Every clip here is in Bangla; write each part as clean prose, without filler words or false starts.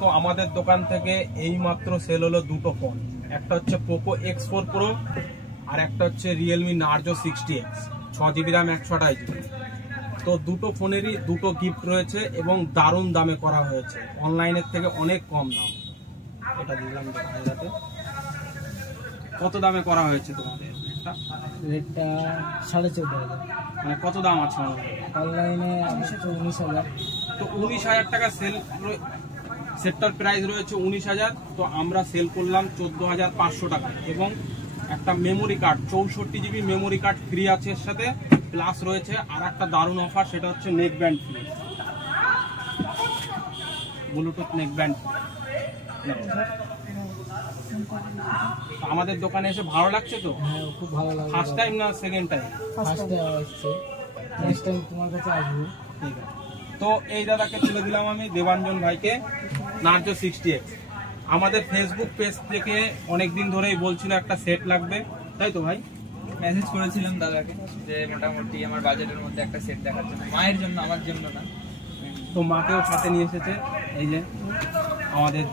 তো আমাদের দোকান থেকে এই মাত্র সেল হলো দুটো ফোন, একটা হচ্ছে পোকো X4 Pro আর একটা হচ্ছে Realme Narzo 60X 6GB RAM 128GB। তো দুটো ফোনেরই দুটো গিফট রয়েছে এবং দারুণ দামে করা হয়েছে, অনলাইনের থেকে অনেক কম দাম। এটা দিলাম হাতে। কত দামে করা হয়েছে তোমাদের? রেটটা 14,500। মানে কত দাম আছে অনলাইনে 19,000। তো 19,000 টাকা সেটটার প্রাইস রয়েছে 19,000। তো আমরা সেল করলাম 14,500 টাকা এবং একটা memory card 64GB memory card free আছে এর সাথে, প্লাস রয়েছে আর একটা দারুণ অফার, সেটা হচ্ছে neck band free, Bluetooth neck band. আমাদের দোকানে এসে ভালো লাগছে তো? হ্যাঁ, খুব ভালো লাগছে। ফার্স্ট টাইম না সেকেন্ড টাইম? ফার্স্ট টাইম আসছে, নেক্সট টাইম তোমার কাছে আসবো। ঠিক আছে। তো এই দাদাকে তুলে দিলাম আমি, দেবাঞ্জন ভাইকে, নার্জো 60X। আমাদের ফেসবুক পেজ থেকে অনেকদিন ধরেই বলছিল একটা সেট লাগবে, তাই তো ভাই? মেসেজ করেছিলাম দাদাকে যে মোটামুটি আমার বাজেটের মধ্যে একটা সেট দেখার জন্য, মায়ের জন্য, আমার জন্য না। তো মাকেও সাথে নিয়ে এসেছে, এই যে আমাদের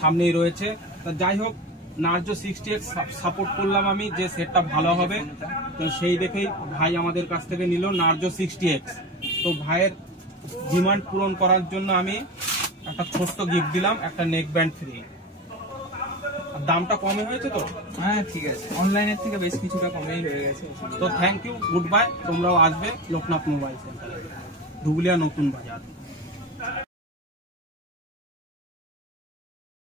সামনেই রয়েছে। তো যাই হোক, নার্জো 60X সাপোর্ট করলাম আমি যে সেটটা ভালো হবে, তো সেই দেখেই ভাই আমাদের কাছ থেকে নিল নার্জো 60X। তো ভাইয়ের ডিমান্ড পূরণ করার জন্য আমি একটা ছোট্ট গিফট দিলাম, একটা নেক ব্যান্ড ফ্রি। দামটা কমে হয়েছে তো? হ্যাঁ ঠিক আছে, অনলাইনের থেকে বেশ কিছুটা কমেই হয়ে গেছে। তো থ্যাংক ইউ, গুড বাই। তোমরাও আসবে লোকনাথ মোবাইল সেন্টারে, ধুবুলিয়া নতুন বাজার।